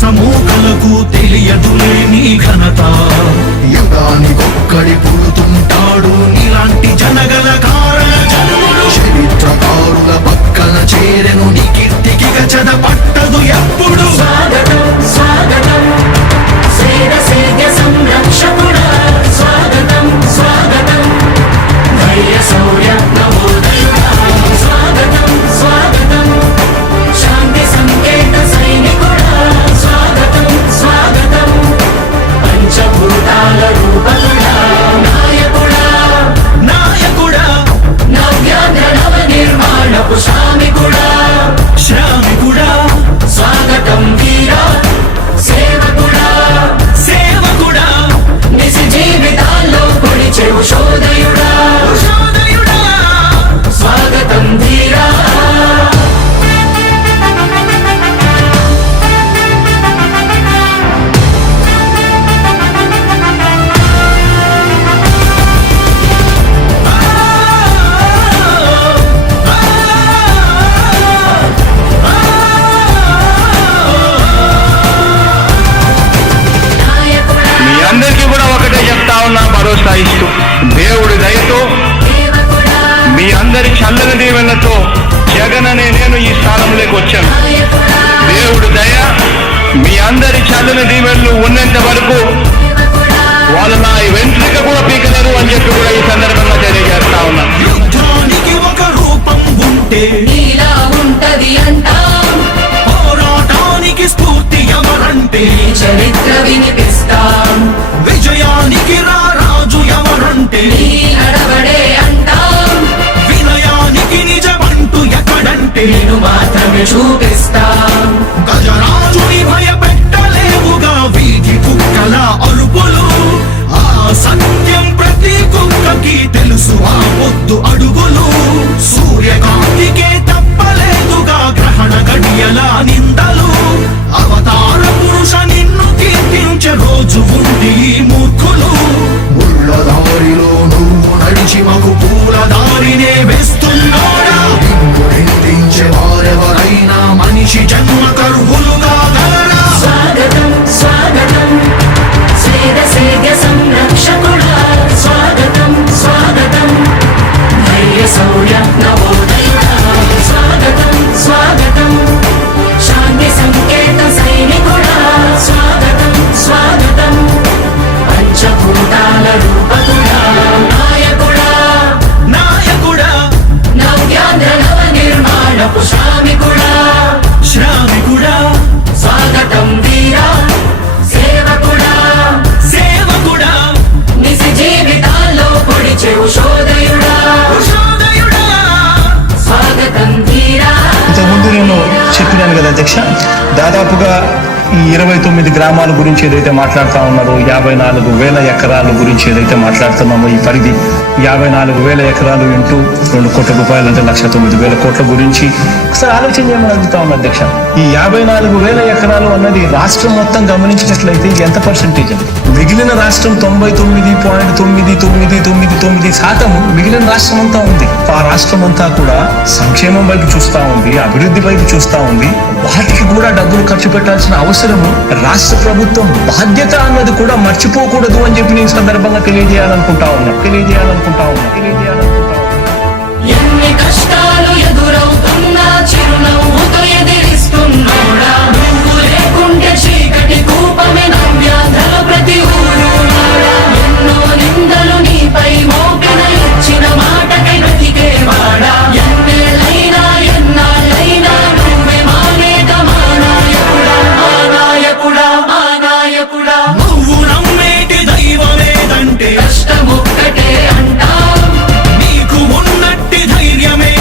సమూకలకు తెలియదులే నీ ఘనత. యుగానికొక్కడి పుడుతుంటాడు నీలాంటి జనగల కారణ జన్ముడు. చరిత్రకారుల పక్కన చేరెను నీ కీర్తికి గచద పట్టదు ఎప్పుడు. స్వాగతం స్వాగతం సేద సంరక్షకుడా, స్వాగతం స్వాగతం ధైర్య శౌర్య నవోదయుడా, స్వాగతం స్వాగతం శాంతి సంకేత సైనికుడా, స్వాగతం స్వాగతం పంచభూతాల రూపకుడా, నాయకుడా నాయకుడా నవ్యాంధ్ర నవ నిర్మాణపు శ్రామికుడా, శ్రామికుడా స్వాగతం వీరా సేవకుడా, సేవకుడా నిజ జీవితాల్లో పొడిచెవు శోదయుడా, శోదయుడా స్వాగతం ధీరా. మీ అందరికీ కూడా ఒకటే చెప్తా ఉన్నా, భరోసా ఇస్తూ దేవుడి దయతో సేవకుడా, మీ అందరి చల్లని దీవెనలతో జగన్ అనే నేను ఈ స్థానంలోకి వచ్చాను. నాయకుడా, దేవుడి దయ మీ అందరి చల్లని దీవెనలు ఉన్నంత వరకు సేవకుడా, వాళ్ళు నా వెంట్రుక కూడా పీకలేరు అని చెప్పి కూడా ఈ సందర్భంగా తెలియజేస్తా ఉన్నాను. యుద్ధానికి ఒక రూపం ఉంటే నీలా ఉంటది అంటాం, పోరాటానికి స్ఫూర్తి ఎవరంటే నీ చరిత్ర వినిపిస్తాం, విజయానికి రారాజు ఎవరంటే నీ నడవడే అంటాం, వినయానికి నిజమంటూ ఎక్కడంటే నేను మాత్రమే చూపిస్తాం. గజరాజుని భయపెట్టలేవుగా వీధి కుక్కల అరుపులు. ఆ సత్యం ప్రతి కుక్కకి తెలుసు ఆ పొద్దు అడుగులు. సూర్యకాంతికే తప్పలేదుగా గ్రహణ గడియల నిందలు. అవతార పురుష నిన్ను కీర్తించే రోజు ఉంది ఈ మూర్ఖులు. ముళ్ళ దారిలో నువ్వు నడిచి మాకు పూల దారినే వేస్తున్నాడా. నిన్ను నిందించే వారెవరైనా మనిషి జన్మ కర్వులుగా గలరా. స్వాగతం స్వాగతం సేద సంరక్షకుడా, స్వాగతం స్వాగతం ధైర్య శౌర్య నవోదయుడా, స్వాగతం స్వాగతం శాంతి సంకేత సైనికుడా, స్వాగతం స్వాగతం పంచభూతాల రూపకుడా, నాయకుడా నాయకుడా నవ్యాంధ్ర నవ నిర్మాణపు శ్రామికుడా, శ్రామికుడా స్వాగతం వీరా సేవకుడా, సేవకుడా నిజ జీవితాల్లో పొడిచెవు శోదయుడా, శోదయుడా స్వాగతం ధీరా. ఇంతకుముందు నేను చెప్పినాను కదా అధ్యక్ష, దాదాపుగా ఈ 29 గ్రామాల గురించి ఏదైతే మాట్లాడుతూ ఉన్నారో, 54,000 ఎకరాల గురించి ఏదైతే మాట్లాడుతున్నామో, ఈ పరిధి 54,000 ఎకరాలు ఇంటూ 2 కోట్ల రూపాయలు అంటే 1,09,000 కోట్ల గురించి ఒకసారి ఆలోచన చేయమని అడుగుతా ఉన్నా అధ్యక్ష. ఈ 54,000 ఎకరాలు అన్నది రాష్ట్రం మొత్తం గమనించినట్లయితే ఇది ఎంత పర్సెంటేజ్ అండి? మిగిలిన రాష్ట్రం 99.9999% మిగిలిన రాష్ట్రం అంతా ఉంది. ఆ రాష్ట్రం అంతా కూడా సంక్షేమం వైపు చూస్తా ఉంది, అభివృద్ధి వైపు చూస్తా ఉంది. వాటికి కూడా డబ్బులు ఖర్చు పెట్టాల్సిన అవసరము రాష్ట్ర ప్రభుత్వం బాధ్యత అన్నది కూడా మర్చిపోకూడదు అని చెప్పి నేను సందర్భంగా తెలియజేయాలనుకుంటా ఉన్నా. ఎన్ని కష్టాలు ఎదురవుతున్నా చిరునవ్వుతో ఎదిరిస్తున్నోడా, నువ్వు లేకుంటే చీకటి కూపమే నవ్యాంధ్రలో ప్రతి ఊరు నాడా. ఎన్నో నిందలు నీపై మోపిన ఇచ్చిన మాటకై బ్రతికేవాడా, ఎన్నేళ్ళైనా ఎన్నాళ్ళైనా నువ్వే మా నేత, మా నాయకుడా, మా నాయకుడా, మా నాయకుడా. నువ్వు నమ్మేటి దైవమేదంటే కష్టమొక్కటే అంటాం, నీకు ఉన్నట్టి ధైర్యమే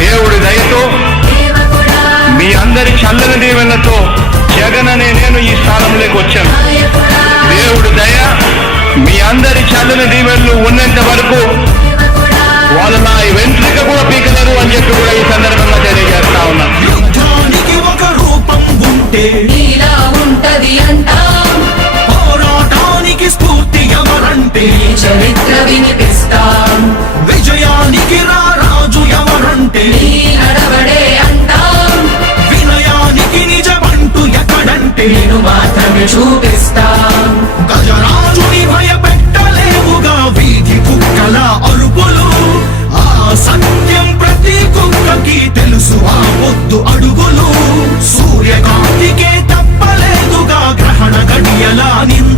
దేవుడి దయతో సేవకుడా మీ అందరి చల్లని దీవెనలతో జగన్ అనే నేను ఈ స్థానంలోకి వచ్చాను. నాయకుడా దేవుడి దయ మీ అందరి చల్లని దీవెనలు ఉన్నంత వరకు